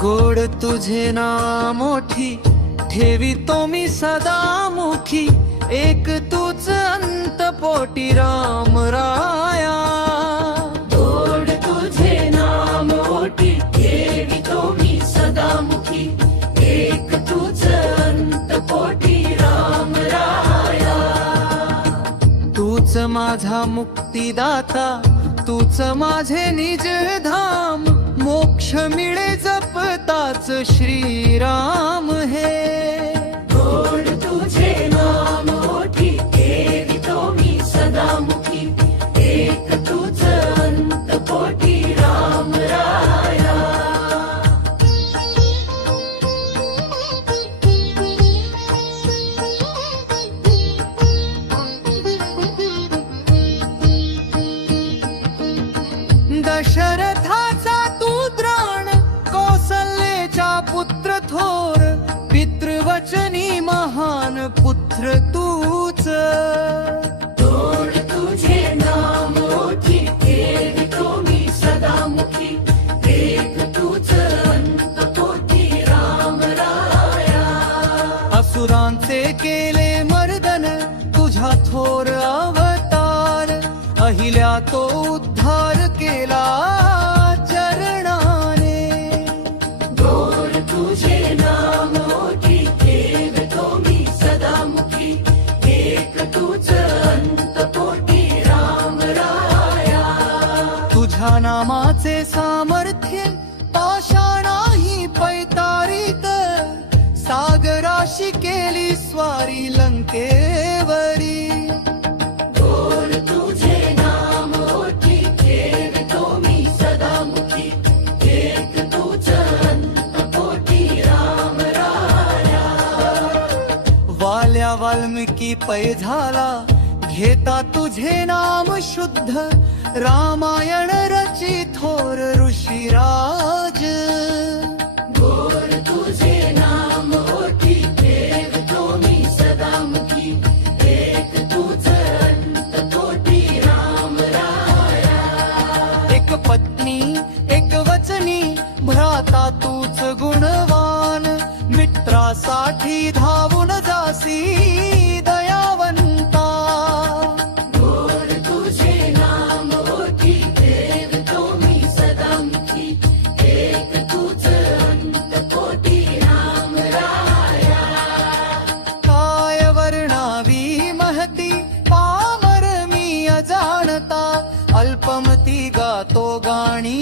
गोड तुझे नाम मोठी ठेवितो मी सदा मुखी, एक तूच अंतपोटी राम राया. गोड तुझे नाम मोठी ठेवितो मी सदा मुखी, एक तूच अंतपोटी राम राया. तूच माझा मुक्तिदाता, तूच माझे निज धाम, मोक्ष मिळे जपताच श्रीराम हे. गोड तुझे नाम मोठी ठेवितो मी सदा मुखी, एक तूच अंतपोटी राम राया. दशरथाचा तू द्रोण, कौसल्याचा पुत्र थोर, पितृवचनी महान पुत्र तूच. गोड तुझे नाम मोठी ठेवितो मी सदा मुखी, एक तूच अंतपोटी राम राया. असुरांचे केले मर्दन, तुझा थोर अवतार, अहिल्या तो उद्धार केला चरणाने. गोड तुझे नाम मोठी ठेवितो मी सदा मुखी, एक तूच अंतपोटी राम राया. तुझ्या नामाचे सामर्थ्य पाषाणाही पैतारीत, सागराशी केली स्वारी लंकेवरी. गोड तुझे नाम मोठी ठेवितो मी सदा मुखी, एक तूच अंतपोटी राम राया. वाल्या वाल्मिकी पै झाला, घेता तुझे नाम शुद्ध, रामायण रची थोर ऋषीराज. गोड तुझे नाम मोठी ठेवितो मी सदा मुखी, एक तूच अंतपोटी राम राया. एक पत्नी एक वचनी, भ्राता तूच गुणवान, मित्रासाठी धावून जासी दयावंता. गोड तुझे नाम मोठी ठेवितो मी सदा मुखी, एक तूच अंतपोटी राम राया. काय वर्णावी महती, पामर मी अजाणता, अल्पमती गातो गाणी.